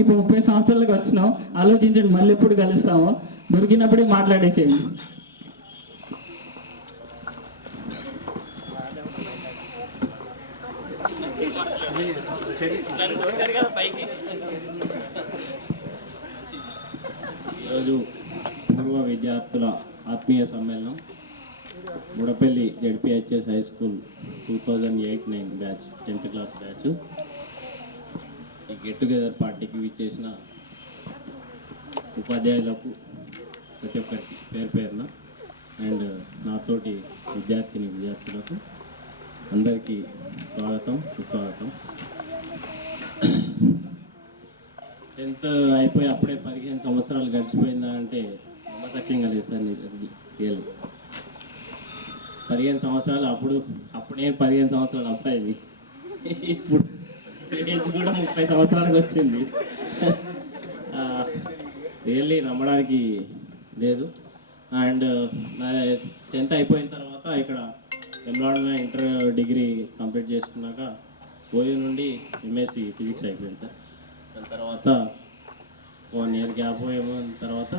ఇప్పుడు 30 సంవత్సరాలకు వచ్చినాం. ఆలోచించండి మళ్ళీ ఎప్పుడు కలుస్తామో. దొరికినప్పుడే మాట్లాడేసేయండి. ఈరోజు పూర్వ విద్యార్థుల ఆత్మీయ సమ్మేళనం Budapalli ZPHS high school 2008-9 batch 10th class batch. ఈ గెట్ టుగెదర్ పార్టీకి విచ్చేసిన ఉపాధ్యాయులకు ప్రతి ఒక్కరికి పేరు పేరున అండ్ నాతోటి విద్యార్థులకు అందరికీ స్వాగతం, సుస్వాగతం. 10th అయిపోయి అప్పుడే 15 సంవత్సరాలు గడిచిపోయిందా అంటే నమ్మశక్యంగా లేదు సార్. రియల్ 15 సంవత్సరాలు అప్పుడే 15 సంవత్సరాలు అబ్బాయి, ఇప్పుడు ఏజ్ కూడా 30 సంవత్సరాలకు వచ్చింది. రియల్లీ నమ్మడానికి లేదు. అండ్ నా 10th అయిపోయిన తర్వాత ఇక్కడ వెమ్లాడలో ఇంటర్ డిగ్రీ కంప్లీట్ చేసుకున్నాక ఓయూ నుండి ఎంఎస్సి ఫిజిక్స్ అయిపోయింది సార్. దాని తర్వాత 1 year గ్యాప్ ఏమో తర్వాత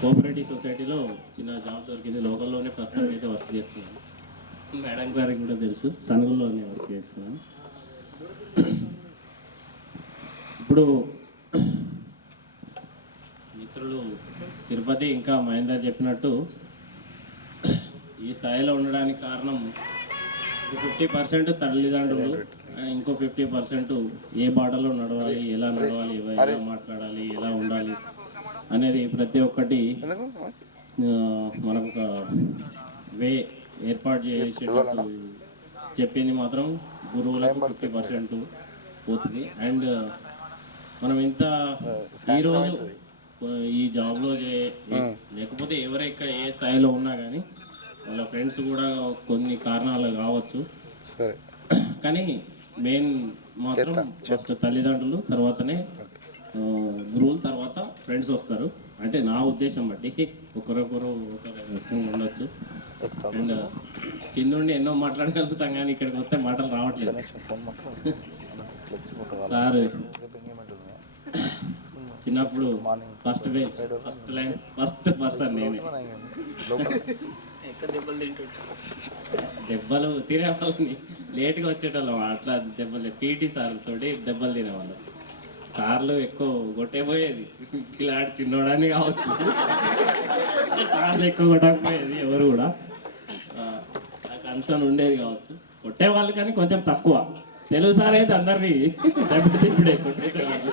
కోఆపరేటివ్ సొసైటీలో చిన్న జాబ్ దొరికింది. లోకల్లోనే ప్రస్తుతం అయితే వర్క్ చేస్తున్నాను. మేడం గారికి కూడా తెలుసు, సనుగుల్లోనే వర్క్ చేస్తున్నాను. ఇప్పుడు మిత్రులు తిరుపతి ఇంకా మహేందర్ చెప్పినట్టు ఈ స్థాయిలో ఉండడానికి కారణం 50% తల్లిదండ్రులు, ఇంకో 50% ఏ బాటలో నడవాలి, ఎలా నడవాలి, ఎలా మాట్లాడాలి, ఎలా ఉండాలి అనేది ప్రతి ఒక్కటి మనకు ఒక వే ఏర్పాటు చేసేటట్టు చెప్పింది మాత్రం గురువులకు 50% పోతుంది. అండ్ మనం ఇంత ఈరోజు ఈ జాబ్లో లేకపోతే ఎవరైనా ఏ స్థాయిలో ఉన్నా కానీ వాళ్ళ ఫ్రెండ్స్ కూడా కొన్ని కారణాలు కావచ్చు, కానీ మెయిన్ మాత్రం ఫస్ట్ తల్లిదండ్రులు, తర్వాతనే గురువులు, తర్వాత ఫ్రెండ్స్ వస్తారు. అంటే నా ఉద్దేశం బట్టి ఒకరొకరు ఉండొచ్చు. అండ్ కింద ఉండి ఎన్నో మాట్లాడగలుగుతాం కానీ ఇక్కడికి వస్తే మాటలు రావట్లేదు. సార్ చిన్నప్పుడు first bench, first line, first person నేనే. దెబ్బలు తినేవాళ్ళని, లేట్గా వచ్చేటోళ్ళం అట్లా దెబ్బలు. పీటీ సార్ తోటి దెబ్బలు తినేవాళ్ళం. సార్లు ఎక్కువ కొట్టేపోయేది, పిల్లాడు చిన్నోడని కావచ్చు, సార్లు ఎక్కువ కొట్టకపోయేది ఎవరు కూడా. కన్సర్న్ ఉండేది కావచ్చు, కొట్టేవాళ్ళు కానీ కొంచెం తక్కువ. తెలుగు సార్ అయితే అందరినీ దెబ్బతిప్పుడే కొట్టేసేవాళ్ళు.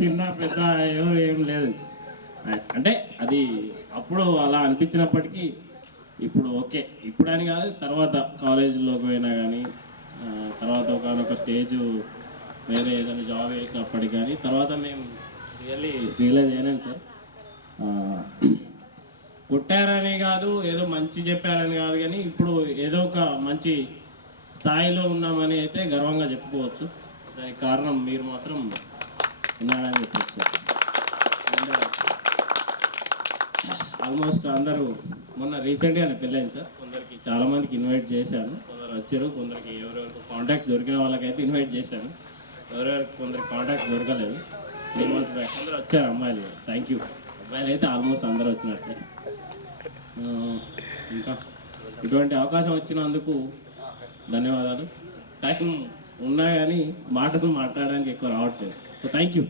చిన్న పెద్ద ఎవరు ఏం లేదు. అంటే అది అప్పుడు అలా అనిపించినప్పటికీ ఇప్పుడు ఓకే, ఇప్పుడు అని కాదు, తర్వాత కాలేజీలోకి పోయినా కానీ, తర్వాత ఒకనొక స్టేజ్ వేరే ఏదైనా జాబ్ చేసినప్పటికి కానీ, తర్వాత మేము రియలైజ్ అయినాం సార్. కొట్టారని కాదు, ఏదో మంచి చెప్పారని కాదు, కానీ ఇప్పుడు ఏదో ఒక మంచి స్థాయిలో ఉన్నామని అయితే గర్వంగా చెప్పుకోవచ్చు. దానికి కారణం మీరు మాత్రం ఉన్నారని చెప్పచ్చు. అండ్ ఆల్మోస్ట్ అందరూ మొన్న రీసెంట్గానే పెళ్ళైంది సార్. కొందరికి చాలామందికి ఇన్వైట్ చేశాను, కొందరు వచ్చారు. కొందరికి ఎవరెవరికి కాంటాక్ట్ దొరికిన వాళ్ళకైతే ఇన్వైట్ చేశాను. ఎవరెవరికి కొందరికి కాంటాక్ట్ దొరకలేదు. 3 months బ్యాక్ అందరూ వచ్చారు అమ్మాయిలు. Thank you. అబ్బాయిలు అయితే ఆల్మోస్ట్ అందరూ వచ్చినట్టే. ఇంకా ఇటువంటి అవకాశం వచ్చినందుకు ధన్యవాదాలు. టైం ఉన్నా కానీ మాటలు మాట్లాడడానికి ఎక్కువ రావట్లేదు. So thank you.